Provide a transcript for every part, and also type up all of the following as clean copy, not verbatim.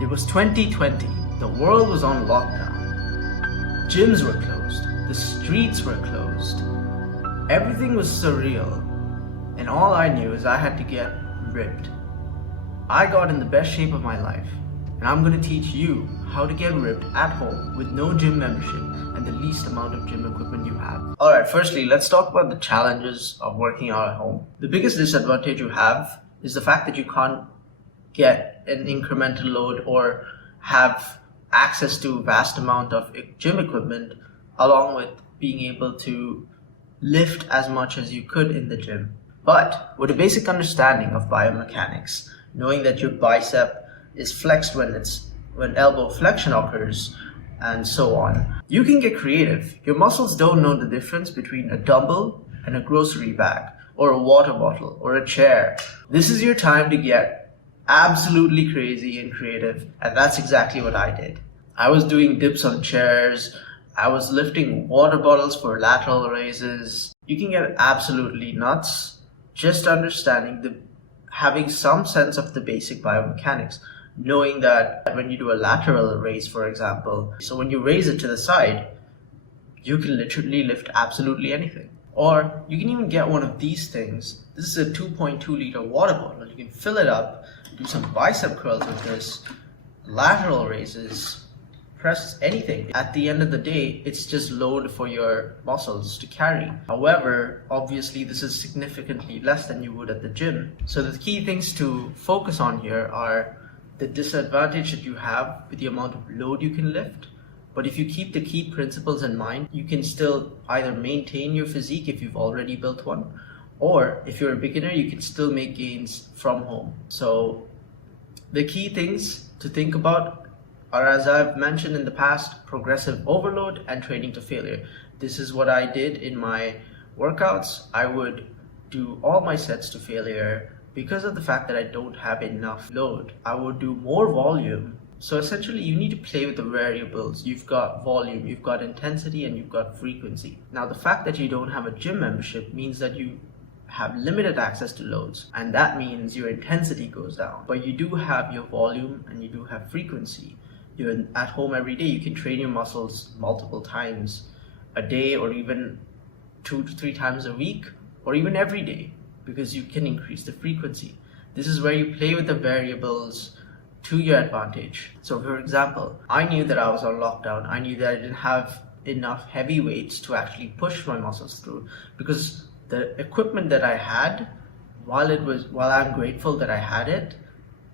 It was 2020. The world was on lockdown. Gyms were closed. The streets were closed. Everything was surreal. And all I knew is I had to get ripped. I got in the best shape of my life. And I'm going to teach you how to get ripped at home with no gym membership and the least amount of gym equipment you have. Alright, firstly, let's talk about the challenges of working out at home. The biggest disadvantage you have is the fact that you can't get an incremental load or have access to vast amount of gym equipment, along with being able to lift as much as you could in the gym. But with a basic understanding of biomechanics, knowing that your bicep is flexed when elbow flexion occurs, and so on, you can get creative. Your muscles don't know the difference between a dumbbell and a grocery bag, or a water bottle, or a chair. This is your time to get absolutely crazy and creative, and that's exactly what I did. I was doing dips on chairs, I was lifting water bottles for lateral raises. You can get absolutely nuts just having some sense of the basic biomechanics, knowing that when you do a lateral raise, for example, so when you raise it to the side, you can literally lift absolutely anything. Or you can even get one of these things. This is a 2.2 liter water bottle. You can fill it up, do some bicep curls with this, lateral raises, press anything. At the end of the day, it's just load for your muscles to carry. However, obviously this is significantly less than you would at the gym. So the key things to focus on here are the disadvantage that you have with the amount of load you can lift. But if you keep the key principles in mind, you can still either maintain your physique if you've already built one, or if you're a beginner, you can still make gains from home. So the key things to think about are, as I've mentioned in the past, progressive overload and training to failure. This is what I did in my workouts. I would do all my sets to failure because of the fact that I don't have enough load. I would do more volume. So essentially you need to play with the variables. You've got volume, you've got intensity, and you've got frequency. Now the fact that you don't have a gym membership means that you have limited access to loads, and that means your intensity goes down. But you do have your volume and you do have frequency. You're at home every day. You can train your muscles multiple times a day, or even 2 to 3 times a week, or even every day, because you can increase the frequency. This is where you play with the variables to your advantage. So for example, I knew that I was on lockdown. I knew that I didn't have enough heavy weights to actually push my muscles through, because the equipment that I had, while I'm grateful that I had it,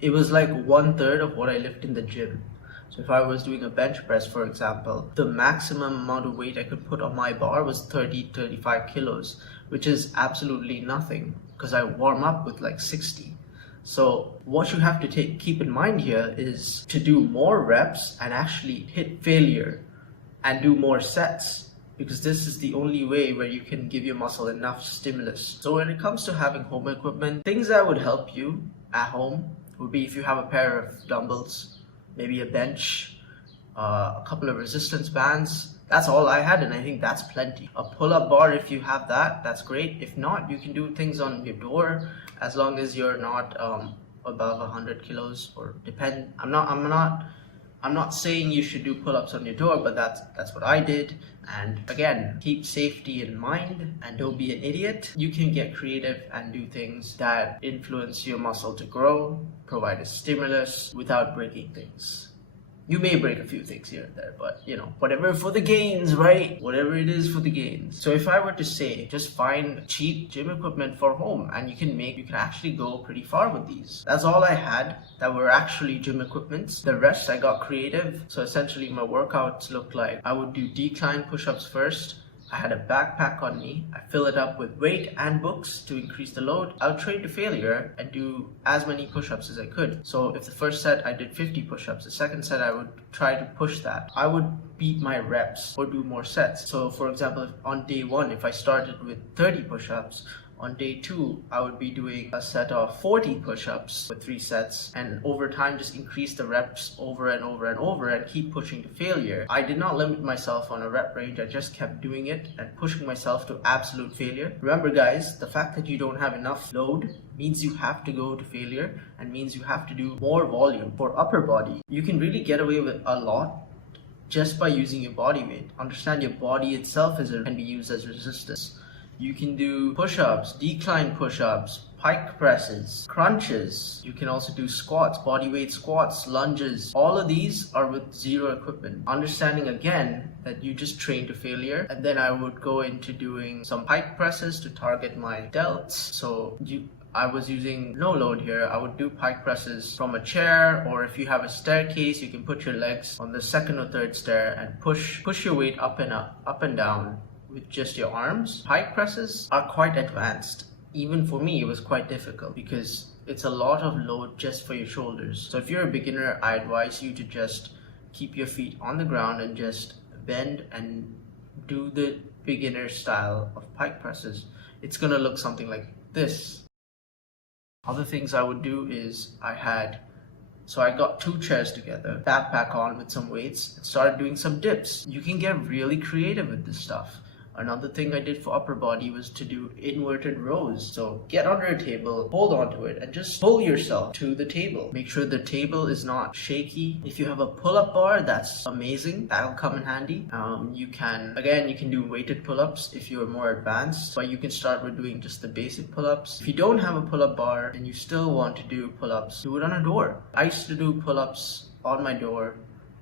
it was like 1/3 of what I lift in the gym. So if I was doing a bench press, for example, the maximum amount of weight I could put on my bar was 35 kilos, which is absolutely nothing because I warm up with like 60. So what you have to keep in mind here is to do more reps and actually hit failure and do more sets, because this is the only way where you can give your muscle enough stimulus. So when it comes to having home equipment, things that would help you at home would be if you have a pair of dumbbells, maybe a bench, a couple of resistance bands. That's all I had, and I think that's plenty. A pull-up bar, if you have that, that's great. If not, you can do things on your door, as long as you're not above 100 kilos, or depend. I'm not saying you should do pull-ups on your door, but that's what I did. And again, keep safety in mind and don't be an idiot. You can get creative and do things that influence your muscle to grow, provide a stimulus without breaking things. You may break a few things here and there, but whatever for the gains, right? Whatever it is for the gains. So if I were to say, just find cheap gym equipment for home, and you can actually go pretty far with these. That's all I had that were actually gym equipments. The rest I got creative. So essentially my workouts looked like I would do decline push-ups first. I had a backpack on me. I fill it up with weight and books to increase the load. I would train to failure and do as many push-ups as I could. So if the first set I did 50 push-ups, the second set I would try to push that. I would beat my reps or do more sets. So for example, on day 1, if I started with 30 push-ups, on day 2, I would be doing a set of 40 push-ups with 3 sets, and over time just increase the reps over and over and over and keep pushing to failure. I did not limit myself on a rep range. I just kept doing it and pushing myself to absolute failure. Remember guys, the fact that you don't have enough load means you have to go to failure and means you have to do more volume. For upper body, you can really get away with a lot just by using your body weight. Understand your body itself can be used as resistance. You can do push-ups, decline push-ups, pike presses, crunches. You can also do squats, body weight squats, lunges. All of these are with zero equipment. Understanding again that you just train to failure. And then I would go into doing some pike presses to target my delts. So I was using no load here. I would do pike presses from a chair, or if you have a staircase, you can put your legs on the second or third stair and push your weight up and down with just your arms. Pike presses are quite advanced. Even for me, it was quite difficult because it's a lot of load just for your shoulders. So if you're a beginner, I advise you to just keep your feet on the ground and just bend and do the beginner style of pike presses. It's gonna look something like this. Other things I would do is I got 2 chairs together, backpack on with some weights, and started doing some dips. You can get really creative with this stuff. Another thing I did for upper body was to do inverted rows. So get under a table, hold onto it, and just pull yourself to the table. Make sure the table is not shaky. If you have a pull-up bar, that's amazing. That'll come in handy. You can do weighted pull-ups if you're more advanced, but you can start with doing just the basic pull-ups. If you don't have a pull-up bar and you still want to do pull-ups, do it on a door. I used to do pull-ups on my door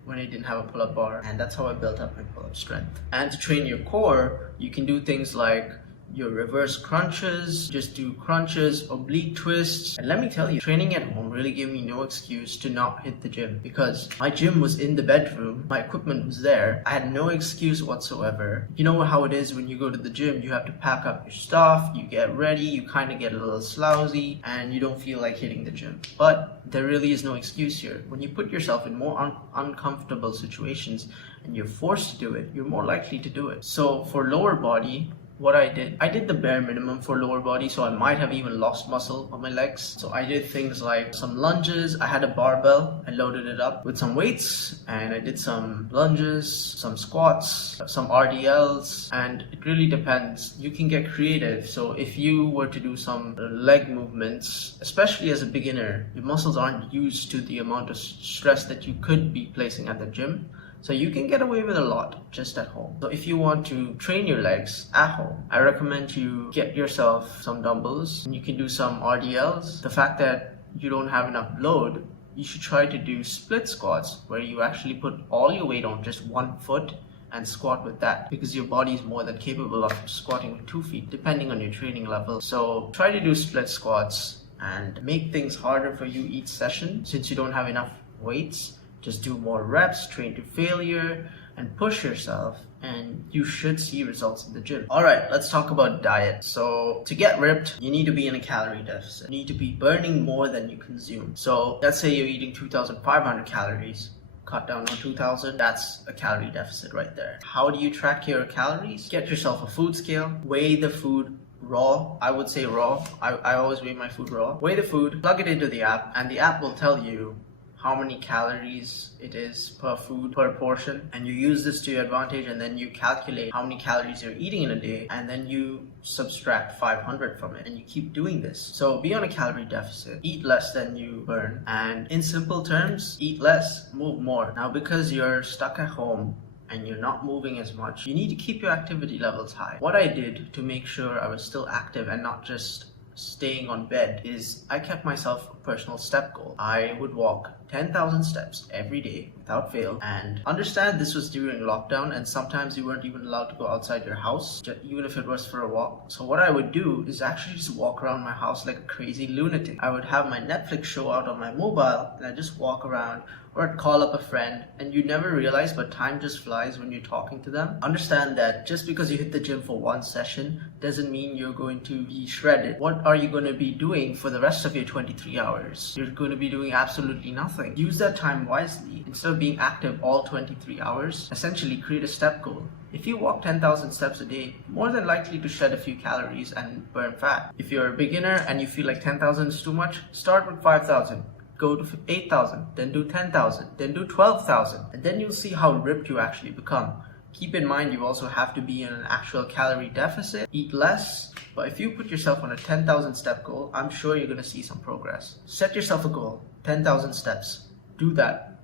when I didn't have a pull-up bar, and that's how I built up my pull-up strength. And to train your core, you can do things like your reverse crunches, just do crunches, oblique twists. And let me tell you, training at home really gave me no excuse to not hit the gym, because my gym was in the bedroom, my equipment was there. I had no excuse whatsoever. You know how it is when you go to the gym, you have to pack up your stuff, you get ready, you kind of get a little slousy, and you don't feel like hitting the gym. But there really is no excuse here. When you put yourself in more uncomfortable situations and you're forced to do it, you're more likely to do it. So for lower body, what I did the bare minimum for lower body, so I might have even lost muscle on my legs. So I did things like some lunges. I had a barbell, I loaded it up with some weights, and I did some lunges, some squats, some RDLs, and it really depends. You can get creative. So if you were to do some leg movements, especially as a beginner, your muscles aren't used to the amount of stress that you could be placing at the gym. So you can get away with a lot just at home. So if you want to train your legs at home, I recommend you get yourself some dumbbells and you can do some RDLs. The fact that you don't have enough load, you should try to do split squats where you actually put all your weight on just one foot and squat with that, because your body is more than capable of squatting with 2 feet depending on your training level. So try to do split squats and make things harder for you each session. Since you don't have enough weights, just do more reps, train to failure, and push yourself, and you should see results in the gym. Alright, let's talk about diet. So to get ripped, you need to be in a calorie deficit. You need to be burning more than you consume. So let's say you're eating 2,500 calories. Cut down on 2,000, that's a calorie deficit right there. How do you track your calories? Get yourself a food scale, weigh the food raw. I would say raw. I always weigh my food raw. Weigh the food, plug it into the app, and the app will tell you how many calories it is per food, per portion, and you use this to your advantage, and then you calculate how many calories you're eating in a day, and then you subtract 500 from it, and you keep doing this. So be on a calorie deficit, eat less than you burn, and in simple terms, eat less, move more. Now because you're stuck at home and you're not moving as much, you need to keep your activity levels high. What I did to make sure I was still active and not just staying on bed is I kept myself a personal step goal. I would walk 10,000 steps every day without fail, and understand this was during lockdown and sometimes you weren't even allowed to go outside your house, even if it was for a walk. So what I would do is actually just walk around my house like a crazy lunatic. I would have my Netflix show out on my mobile and I'd just walk around, or I'd call up a friend, and you never realize, but time just flies when you're talking to them. Understand that just because you hit the gym for one session doesn't mean you're going to be shredded. What are you going to be doing for the rest of your 23 hours? You're going to be doing absolutely nothing. Use that time wisely. Instead of being active all 23 hours, essentially create a step goal. If you walk 10,000 steps a day, more than likely to shed a few calories and burn fat. If you're a beginner and you feel like 10,000 is too much, start with 5,000. Go to 8,000, then do 10,000, then do 12,000, and then you'll see how ripped you actually become. Keep in mind you also have to be in an actual calorie deficit, eat less, but if you put yourself on a 10,000 step goal, I'm sure you're going to see some progress. Set yourself a goal, 10,000 steps. Do that.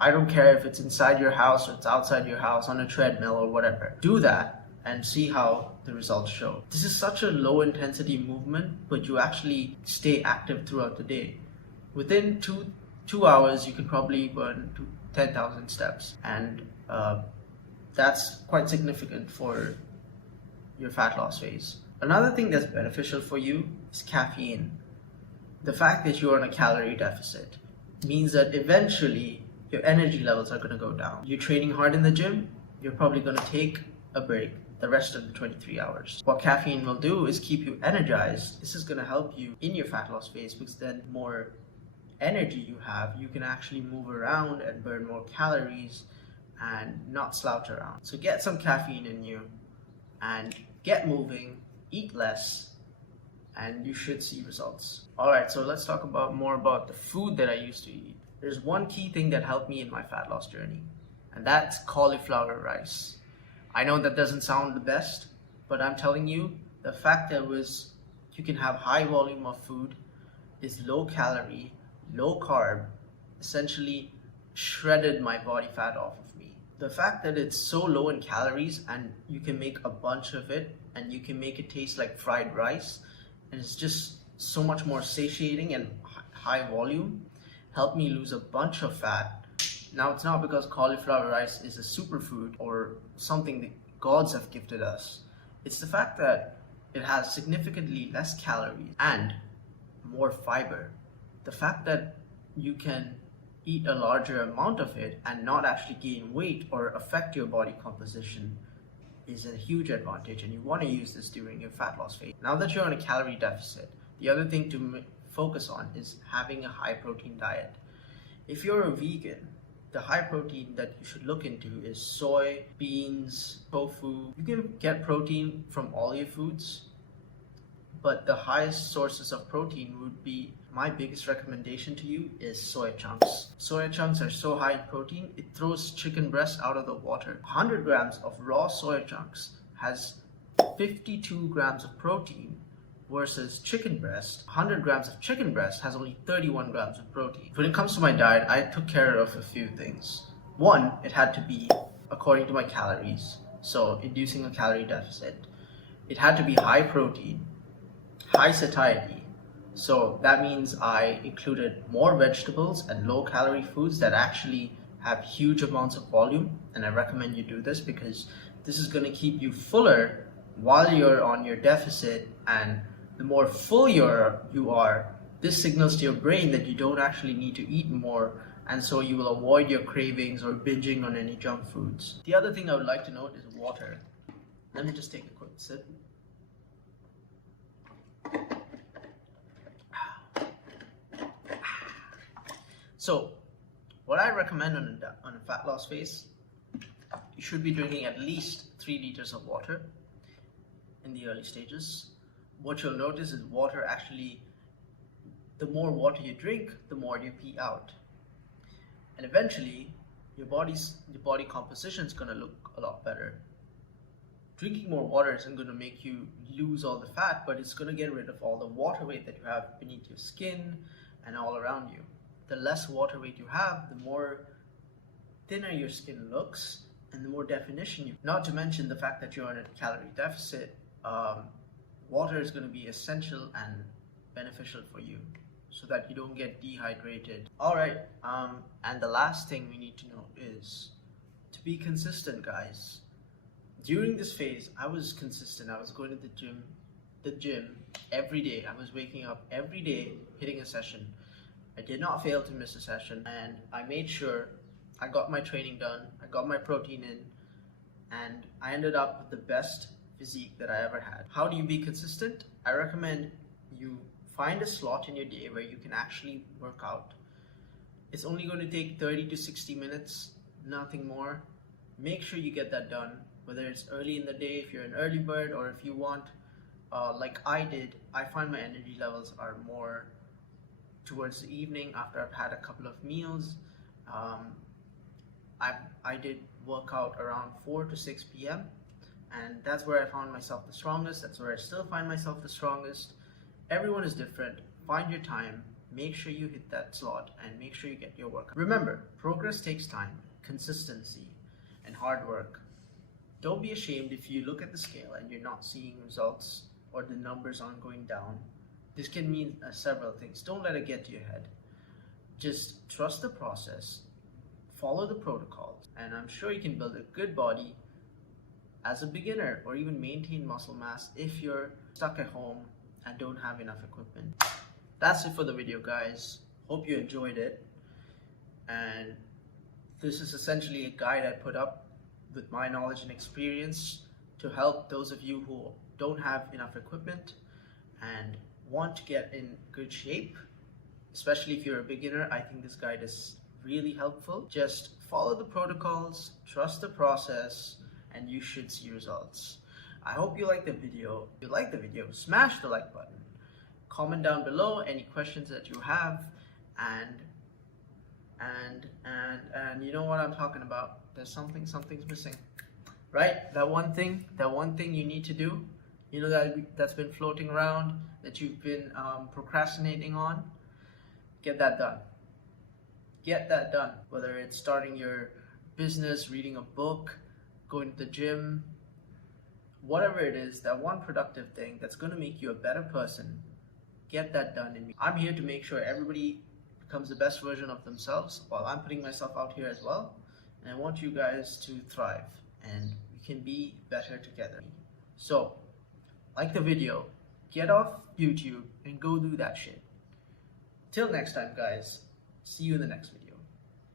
I don't care if it's inside your house or it's outside your house on a treadmill or whatever. Do that and see how the results show. This is such a low intensity movement, but you actually stay active throughout the day. Within two hours, you can probably burn 10,000 steps, and that's quite significant for your fat loss phase. Another thing that's beneficial for you is caffeine. The fact that you're on a calorie deficit means that eventually your energy levels are going to go down. You're training hard in the gym, you're probably going to take a break the rest of the 23 hours. What caffeine will do is keep you energized. This is going to help you in your fat loss phase, because then more energy you have, you can actually move around and burn more calories and not slouch around. So get some caffeine in you and get moving, eat less, and you should see results. Alright, so let's talk more about the food that I used to eat. There's one key thing that helped me in my fat loss journey, and that's cauliflower rice. I know that doesn't sound the best, but I'm telling you, the fact that you can have high volume of food, is low calorie, low carb, essentially shredded my body fat off of me. The fact that it's so low in calories and you can make a bunch of it and you can make it taste like fried rice, and it's just so much more satiating and high volume, helped me lose a bunch of fat. Now, it's not because cauliflower rice is a superfood or something the gods have gifted us. It's the fact that it has significantly less calories and more fiber. The fact that you can eat a larger amount of it and not actually gain weight or affect your body composition is a huge advantage, and you want to use this during your fat loss phase. Now that you're on a calorie deficit, the other thing to focus on is having a high protein diet. If you're a vegan, the high protein that you should look into is soy, beans, tofu. You can get protein from all your foods, but the highest sources of protein would be, my biggest recommendation to you is soy chunks. Soy chunks are so high in protein, it throws chicken breast out of the water. 100 grams of raw soy chunks has 52 grams of protein, versus chicken breast, 100 grams of chicken breast has only 31 grams of protein. When it comes to my diet, I took care of a few things. One, it had to be according to my calories, so inducing a calorie deficit. It had to be high protein, high satiety, so that means I included more vegetables and low calorie foods that actually have huge amounts of volume, and I recommend you do this because this is going to keep you fuller while you're on your deficit, and the more full you are, this signals to your brain that you don't actually need to eat more, and so you will avoid your cravings or binging on any junk foods. The other thing I would like to note is water. Let me just take a quick sip. So, what I recommend on a fat loss phase, you should be drinking at least 3 liters of water in the early stages. What you'll notice is water actually, the more water you drink, the more you pee out. And eventually, your body composition is going to look a lot better. Drinking more water isn't going to make you lose all the fat, but it's going to get rid of all the water weight that you have beneath your skin and all around you. The less water weight you have, the more thinner your skin looks and the more definition you have. Not to mention the fact that you're on a calorie deficit, water is going to be essential and beneficial for you so that you don't get dehydrated. Alright, and the last thing we need to know is to be consistent, guys. During this phase, I was consistent. I was going to the gym every day. I was waking up every day, hitting a session. I did not fail to miss a session, and I made sure I got my training done, I got my protein in, and I ended up with the best physique that I ever had. How do you be consistent? I recommend you find a slot in your day where you can actually work out. It's only going to take 30 to 60 minutes, nothing more. Make sure you get that done, whether it's early in the day if you're an early bird, or if you want, like I did, I find my energy levels are more towards the evening after I've had a couple of meals. I I did work out around 4 to 6 p.m. and that's where I found myself the strongest. That's where I still find myself the strongest. Everyone is different. Find your time, make sure you hit that slot, and make sure you get your work. Remember, progress takes time, consistency, and hard work. Don't be ashamed if you look at the scale and you're not seeing results or the numbers aren't going down. This can mean several things. Don't let it get to your head. Just trust the process, follow the protocols, and I'm sure you can build a good body as a beginner or even maintain muscle mass if you're stuck at home and don't have enough equipment. That's it for the video, guys. Hope you enjoyed it. And this is essentially a guide I put up with my knowledge and experience to help those of you who don't have enough equipment and want to get in good shape. Especially if you're a beginner, I think this guide is really helpful. Just follow the protocols, trust the process, and you should see results. I hope you liked the video. If you liked the video, smash the like button. Comment down below any questions that you have, and you know what I'm talking about. There's something's missing, right? That one thing you need to do, you know, that's been floating around, that you've been procrastinating on. Get that done. Get that done. Whether it's starting your business, reading a book, going to the gym, whatever it is, that one productive thing that's going to make you a better person, get that done in me. I'm here to make sure everybody becomes the best version of themselves while I'm putting myself out here as well. And I want you guys to thrive and we can be better together. So, like the video, get off YouTube and go do that shit. Till next time, guys. See you in the next video.